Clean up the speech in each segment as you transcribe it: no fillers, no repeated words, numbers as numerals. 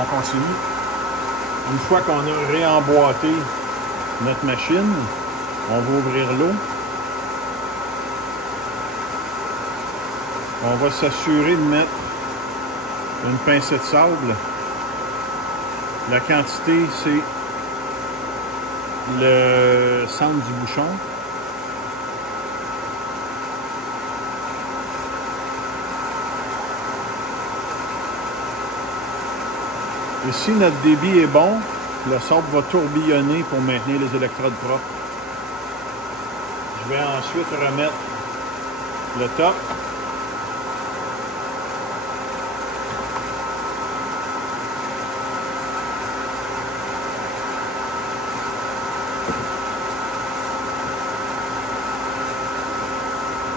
On continue. Une fois qu'on a réemboîté notre machine, on va ouvrir l'eau. On va s'assurer de mettre une pincée de sable. La quantité, c'est le centre du bouchon. Et si notre débit est bon, le sable va tourbillonner pour maintenir les électrodes propres. Je vais ensuite remettre le top.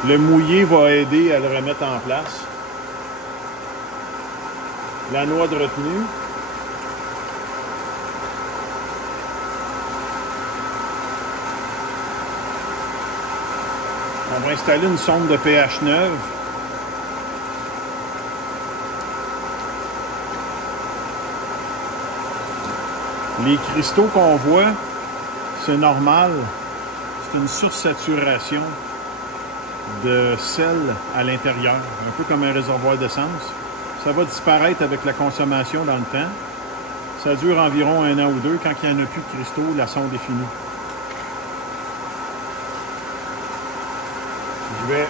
Le mouillé va aider à le remettre en place. La noix de retenue. On va installer une sonde de pH neuve. Les cristaux qu'on voit, c'est normal. C'est une sursaturation de sel à l'intérieur, un peu comme un réservoir d'essence. Ça va disparaître avec la consommation dans le temps. Ça dure environ 1 an ou 2. Quand il n'y en a plus de cristaux, la sonde est finie. Je vais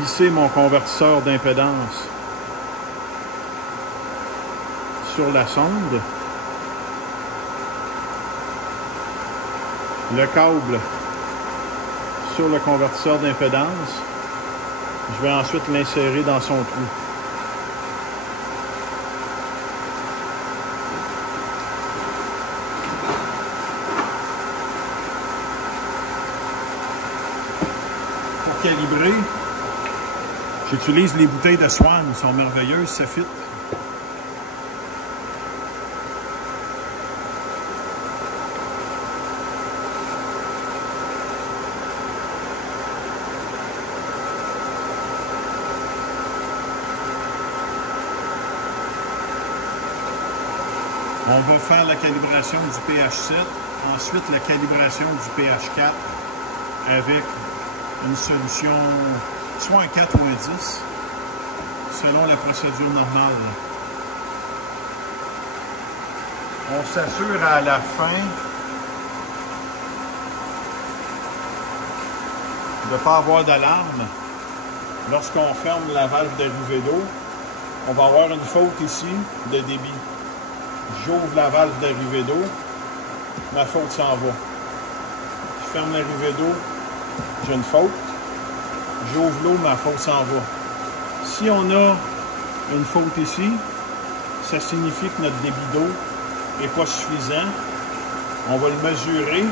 visser mon convertisseur d'impédance sur la sonde. Le câble sur le convertisseur d'impédance. Je vais ensuite l'insérer dans son trou. Pour calibrer, j'utilise les bouteilles de Swan. Elles sont merveilleuses, ça fit. On va faire la calibration du pH 7, ensuite la calibration du pH 4 avec une solution soit un 4 ou un 10, selon la procédure normale. On s'assure à la fin de ne pas avoir d'alarme. Lorsqu'on ferme la valve d'arrivée d'eau, on va avoir une faute ici de débit. J'ouvre la valve d'arrivée d'eau, ma faute s'en va. Je ferme l'arrivée d'eau, j'ai une faute. J'ouvre l'eau, ma faute s'en va. Si on a une faute ici, ça signifie que notre débit d'eau n'est pas suffisant. On va le mesurer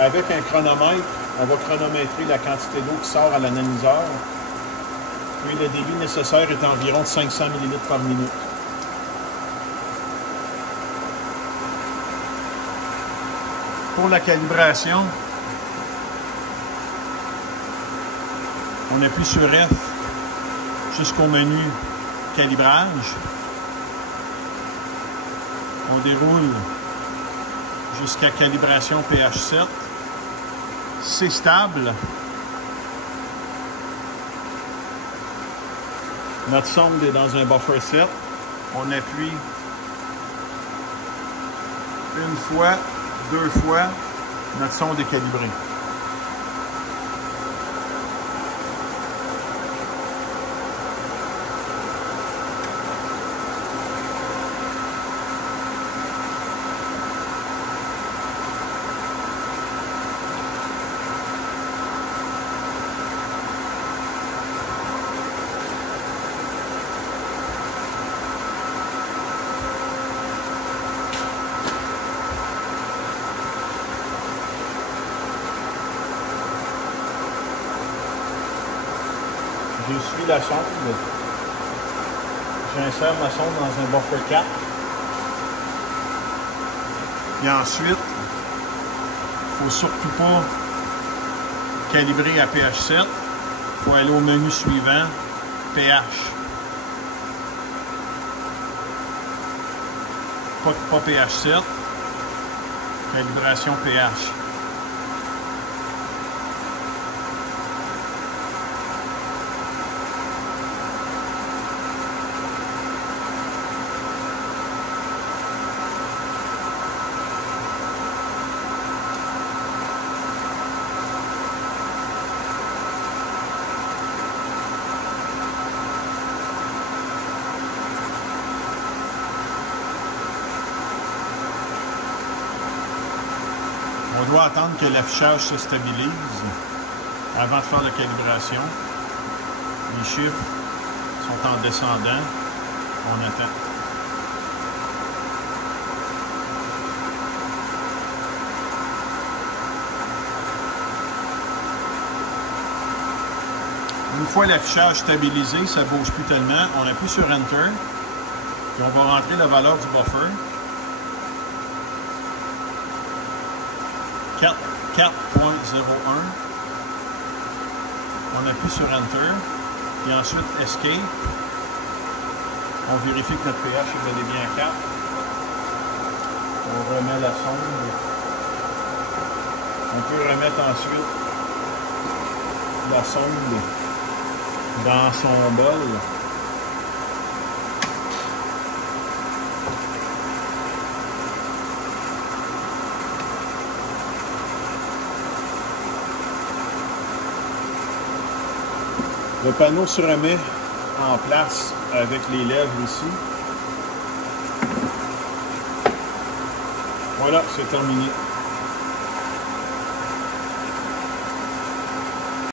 avec un chronomètre. On va chronométrer la quantité d'eau qui sort à l'analyseur. Puis le débit nécessaire est environ de 500 ml par minute. Pour la calibration, on appuie sur F jusqu'au menu calibrage. On déroule jusqu'à calibration pH 7. C'est stable. Notre sonde est dans un buffer 7. On appuie une fois, 2 fois, notre sonde est calibrée. Je suis la sonde. J'insère ma sonde dans un buffer 4. Et ensuite, il ne faut surtout pas calibrer à pH 7. Il faut aller au menu suivant, pH. pas pH 7. Calibration pH. On doit attendre que l'affichage se stabilise avant de faire la calibration. Les chiffres sont en descendant. On attend. Une fois l'affichage stabilisé, ça ne bouge plus tellement. On appuie sur Enter. Puis on va rentrer la valeur du buffer. 4.01. On appuie sur Enter. Et ensuite Escape. On vérifie que notre pH est bel et bien 4. On remet la sonde. On peut remettre ensuite la sonde dans son bol. Le panneau se remet en place avec les lèvres ici. Voilà, c'est terminé.